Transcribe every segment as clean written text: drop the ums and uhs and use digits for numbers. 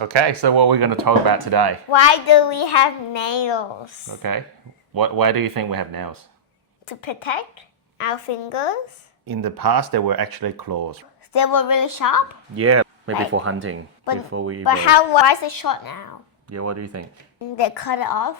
Okay, so what are we going to talk about today? Why do we have nails? Okay, why do you think we have nails? To protect our fingers. In the past, they were actually claws. They were really sharp. Yeah, maybe Right. for hunting. Before we But evolved. why is it short now? Yeah, what do you think? They cut it off.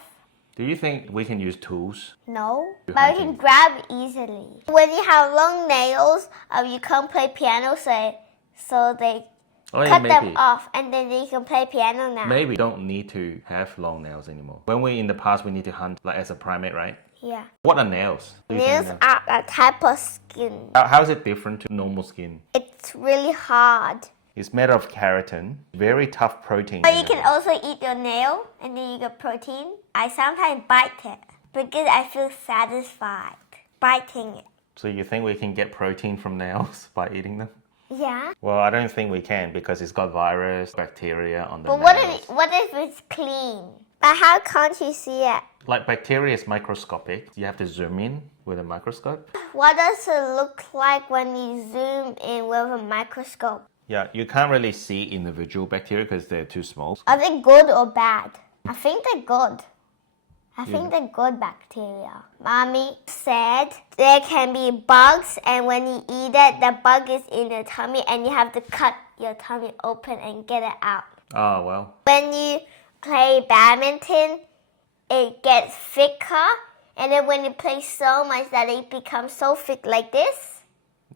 Do you think we can use tools? No, You're but you hunting. can grab easily. When you have long nails, you can't play piano, so they Oh, yeah, cut maybe. them off, and then you can play piano now. Maybe we don't need to have long nails anymore. When we in the past, we need to hunt like as a primate, right? Yeah. What are nails? Do you think Nails are a type of skin. How is it different to normal skin? It's really hard. It's made of keratin, very tough protein. But you can also eat your nail, and then you get protein. I sometimes bite it because I feel satisfied biting it. So you think we can get protein from nails by eating them? Yeah. Well, I don't think we can because it's got virus, bacteria on the But nails. what if it's clean? But how can't you see it? Like bacteria is microscopic. You have to zoom in with a microscope. What does it look like when you zoom in with a microscope? Yeah, you can't really see individual bacteria because they're too small. Are they good or bad? I think they're good. I think they're good bacteria. Mommy said there can be bugs, and when you eat it, the bug is in your tummy, and you have to cut your tummy open and get it out. Oh, well. When you play badminton, it gets thicker, and then when you play so much that it becomes so thick like this.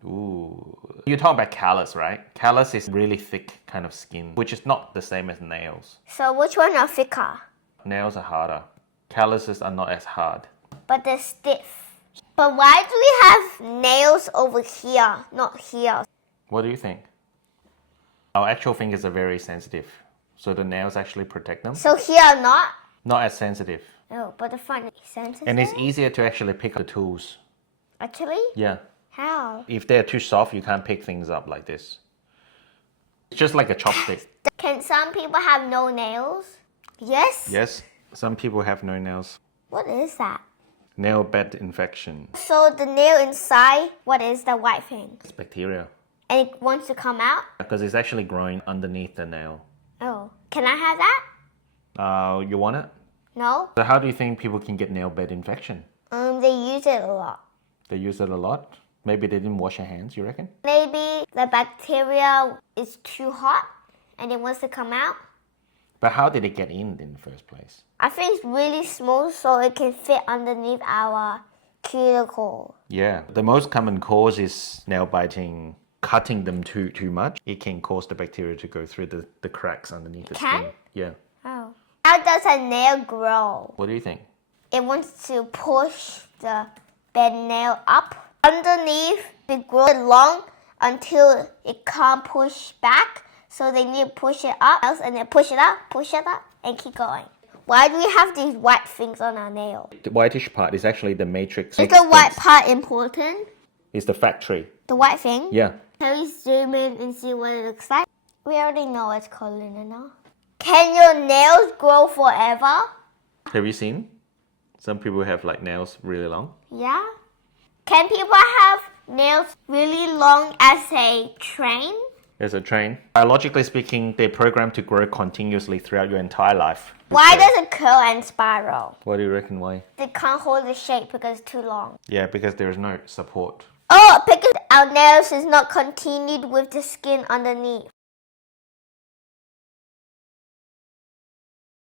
Ooh. You're talking about callus, right? Callus is really thick kind of skin, which is not the same as nails. So which one are thicker? Nails are harder. Calluses are not as hard. But they're stiff. But why do we have nails over here, not here? What do you think? Our actual fingers are very sensitive, so the nails actually protect them. So here not? Not as sensitive. No, but the front is sensitive. And it's easier to actually pick up the tools. Actually? Yeah. How? If they're too soft, you can't pick things up like this. It's just like a chopstick. Can some people have no nails? Yes? Yes, some people have no nails. What is that? Nail bed infection. So the nail inside, what is the white thing? It's bacteria. And it wants to come out? Because it's actually growing underneath the nail. Oh. Can I have that? You want it? No? So how do you think people can get nail bed infection? They use it a lot. They use it a lot? Maybe they didn't wash their hands, you reckon? Maybe the bacteria is too hot and it wants to come out. But how did it get in the first place? I think it's really small so it can fit underneath our cuticle. Yeah, the most common cause is nail biting, cutting them too much. It can cause the bacteria to go through the cracks underneath the Can? skin. Yeah. Oh. How does a nail grow? What do you think? It wants to push the bed nail up. Underneath, it grows long until it can't push back. So they need to push it up and then push it up, and keep going. Why do we have these white things on our nail? The whitish part is actually the matrix. Is the white part important? It's the factory. The white thing? Yeah. Can we zoom in and see what it looks like? We already know it's called linena. Can your nails grow forever? Have you seen? Some people have like nails really long. Yeah. Can people have nails really long as a train? As a train. Biologically speaking, they're programmed to grow continuously throughout your entire life. Why So- does it curl and spiral? What do you reckon why? They can't hold the shape because it's too long. Yeah, because there's no support. Oh, because our nails is not continued with the skin underneath.